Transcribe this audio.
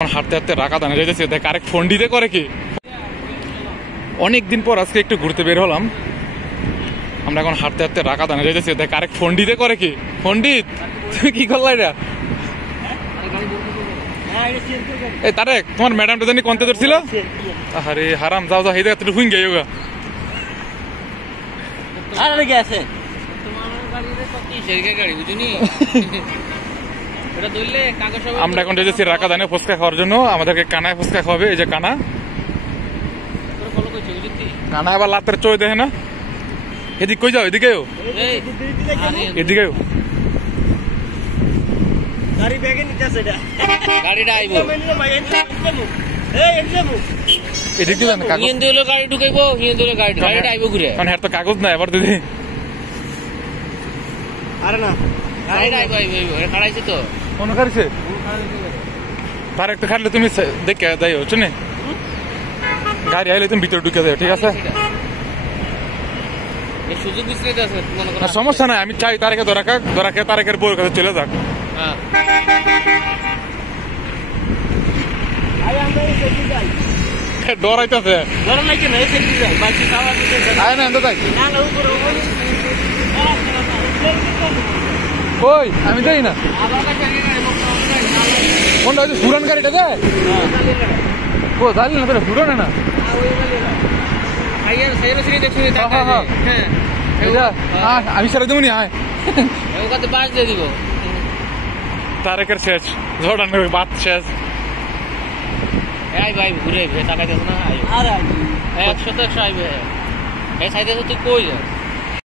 হাঁটতে হাঁটতে রাখা দানা যাইতেছে, দেখ আরেক ফন্ডিতে করে কি। অনেকদিন পর আজকে একটু ঘুরতে বের হলাম। আমরা এখন হাঁটতে হাঁটতে রাখা দানা যাইতেছে, দেখ আরেক ফন্ডিতে করে কি। পন্ডিত তুমি কি করলা এটা? এই তারেক, তোমার ম্যাডামটা জানি কোনতে ধরছিল? আরে হারাম, যাও যাও, এই জায়গা তুই হুইং গেই গা। আমরা এখন যাচ্ছি রাকা দানে ফুচকা খাওয়ার জন্য। আমাদেরকে কানায় ফুচকা খাওয়াবে, এই যে কানা। কানা আবার লাতের চই দেখে না। এদিক কই যাও? এদিকেও এদিকেও কাগজ নাই আবার দিদি। তার একটা খাটলে তুমি দেখে যাই হচ্ছে না, গাড়ি আইলে তুমি ভিতরে ঢুকে যাও, ঠিক আছে? সমস্যা নাই, আমি চাই তারেকে ধরা খেয়ে তারেকের বউর কাছে চলে যাক। ডরাইতেছে ওই আমি যাই না। কোনটা হচ্ছে পুরান গাড়িটা যায়? ও জানি না, তোরা পুরানো না। আমি সারা দেবো নি। আয় দিব তারেকের শেষ, ঝড়ান বাদ শেষ। ভাই ঘুরে টাকা দেবো না, 100 100 আইবে। এই সাইডে তুই কই যা?